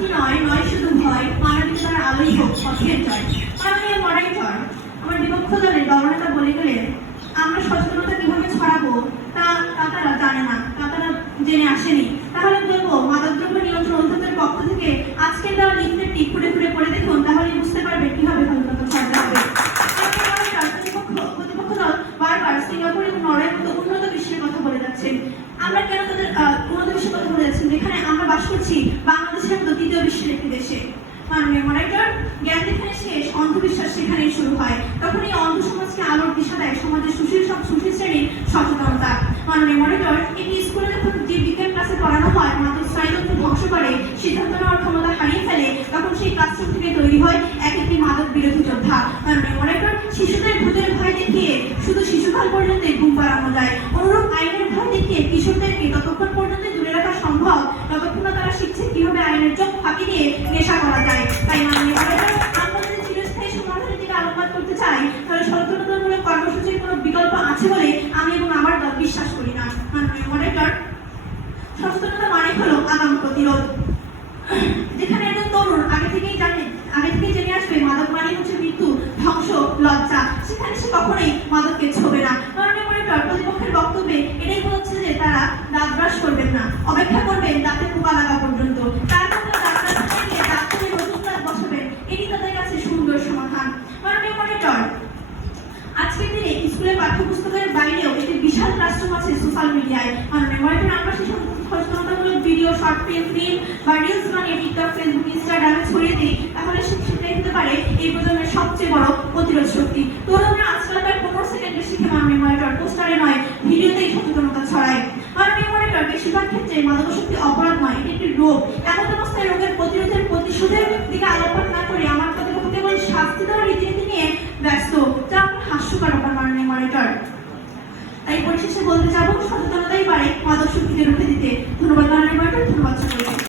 শাস্তি নয়, নয় শুধু ভয়, মানবিকতার আলোই হোক পথের জয়। মাননীয় মডারেটর, আমার বিপক্ষ দলের দলনেতা বলে গেলেন, আমরা সচেতনতা কিভাবে ছড়াবো তা তারা জানে না, তারা জেনে আসেনি। তাহলে বলবো, মাদকদ্রব্য নিয়ন্ত্রণ অধিদপ্তরের পক্ষ থেকে আজকের দেওয়া লিফলেটটি খুঁড়ে খুঁড়ে পড়ে দেখুন, তাহলে বুঝতে পারবে কিভাবে সচেতনতা ছড়াতে হবে। প্রতিপক্ষ দল বারবার সিঙ্গাপুর এবং নরওয়ের মতো উন্নত বিশ্বের কথা বলে যাচ্ছেন। আমরা কেন তাদের উন্নত বিশ্বের কথা বলে যাচ্ছেন, যেখানে আমরা বাস করছি বাংলাদেশের মতো তৃতীয় বিশ্বের একটি দেশে? মাননীয় মডারেটর, জ্ঞান যেখানে শেষ, অন্ধবিশ্বাস সেখানেই শুরু হয়। তখন এই অন্ধ সমাজকে আলোর দিশা দেয় সমাজের সুশীল শ্রেণীর সচেতনতা। মাননীয় মডারেটর, একটি স্কুলে যখন যে বিজ্ঞান ক্লাসে পড়ানো হয় মাত্র স্নায়ুতন্ত্র ধ্বংস করে, সিদ্ধান্ত নেওয়ার ক্ষমতা হারিয়ে ফেলে, তখন সেই ক্লাসরুম থেকে তৈরি হয় এক একটি মাদক বিরোধী যোদ্ধা। মাননীয় মডারেটর, শিশুদের ভূতের ভয় দেখিয়ে শুধু শিশুকাল পর্যন্ত ঘুম পাড়ানো যায়, অনুরূপ আইনের ভয় দেখিয়ে কিশোরদেরকে ততক্ষণ পর্যন্ত দূরে রাখা সম্ভব যতক্ষণ না তারা শিখছে কিভাবে আইনের চোখ ফাঁকি দিয়ে নেশা করা যায়। তাই মাননীয় মডারেটর, আমরা যদি চিরস্থায়ী সমাধানের দিকে আলোকপাত করতে চাই, তাহলে সচেতনতামূলক কর্মসূচির কোনো বিকল্প আছে বলে আমি এবং আমার দল বিশ্বাস করি না। মাননীয় মডারেটর, সচেতনতা মানে হলো আগাম প্রতিরোধ। যেখানে একজন তরুণ আগে থেকেই জেনে আসবে মাদক মানে হচ্ছে মৃত্যু, ধ্বংস, লজ্জা, সেখানে সে কখনোই মাদককে ছোবে না। মাননীয় মডারেটর, প্রতিপক্ষের বক্তব্যে এটাই বলছে যে তারা দাঁত ব্রাশ করবেন না, অপেক্ষা করবেন দাঁতে পোকা লাগা পর্যন্ত, তারপর দাঁতে নতুন দাঁত বসাবেন, এটি তাদের কাছে সুন্দর সমাধান। মাননীয় মডারেটর, আজকের দিনে স্কুলের পাঠ্যপুস্তকের বাইরেও একটি বিশাল ক্লাসরুম আছে সোশ্যাল মিডিয়ায়। মাননীয় মডারেটর, আমরা সেই সচেতনতামূলক ভিডিও, শর্ট ফিল্ম বা রিলস বানিয়ে টিকটক, ফেসবুক, ইনস্টাগ্রামে ছড়িয়ে দিই, তাহলে সেটাই হতে পারে এই প্রজন্মের সবচেয়ে বড় প্রতিরোধ শক্তি। তরুণরা আজকালকার 15 সেকেন্ডে শিখে মাননীয় মডারেটর, পোস্টারে নয় ভিডিওতেই সচেতনতা ছড়ায়। মাননীয় মডারেটর, বেশিরভাগ ক্ষেত্রে মাদকাসক্তি অপরাধ নয়, এটি একটি রোগ। এমন অবস্থায় রোগের প্রতিরোধের প্রতিশোধের দিকে আলোকপাত না করে আমার প্রতিপক্ষ কেবল শাস্তি দেওয়ার রীতিনীতি নিয়ে ব্যস্ত, যা আমার হাস্যকর ব্যাপার। মাননীয় মডারেটর, তাই পরিশেষে বলতে চাবো, সচেতনতা